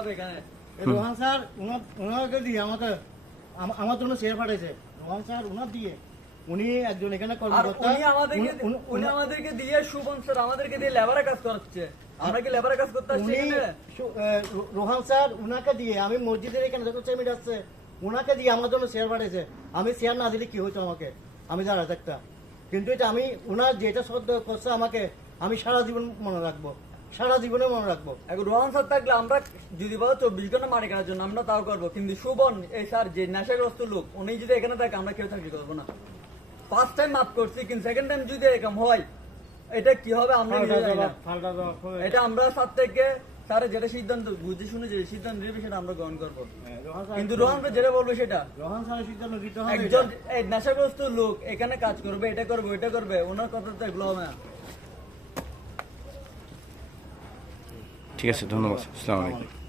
হবে এখানে। রোহান স্যার ওনাকে দিয়ে আমার জন্য শেয়ার পাঠাইছে। রোহান স্যার ওনার দিয়ে উনি একজন এখানে আর কর্মকর্তা। উনি আমাদেরকে দিয়ে শুভন স্যার আমাদেরকে দিয়ে লেবারের কাজ করাচ্ছে। আমরা কি লেবারের কাজ করতে আসছি উনি এখানে? রোহান স্যার উনাকে দিয়ে আমি মসজিদের এখানে যত চেমিট আসছে ওনাকে দিয়ে আমার জন্য শেয়ার পাঠিয়েছে। আমি শেয়ার না দিলে কি হতো আমাকে, আমি জানা একটা। কিন্তু এটা আমি ওনার যেটা শ্রদ্ধ করছে আমাকে, আমি সারা জীবন মনে রাখবো, সারা জীবনে মনে রাখবো। এখন রোহান স্যার থাকলে আমরা যদি বলো 24 ঘন্টা মারি কেনার জন্য আমরা তাও করবো, কিন্তু শুভন এই স্যার যে নেশাগ্রস্ত লোক উনি যদি এখানে থাকে আমরা কেউ চাকরি করবো না। ফার্স্ট টাইম মাফ করছি, কিন্তু সেকেন্ড টাইম যদি এরকম হয় এটা কি হবে আমরা নিজে জানি না। এটা আমরা স্যার থেকে স্যার যেটা সিদ্ধান্ত বুঝে শুনে যে সিদ্ধান্ত নেবে সেটা আমরা গ্রহণ করবো, কিন্তু রোহান স্যার যেটা বলবে সেটা। রোহান স্যারের সিদ্ধান্ত দিতে হবে। একজন এই নেশাগ্রস্ত লোক এখানে কাজ করবে, এটা করবে ওইটা করবে, ওনার কথা তো এগুলো হবে না। ঠিক আছে, ধন্যবাদ। আসসালামু আলাইকুম।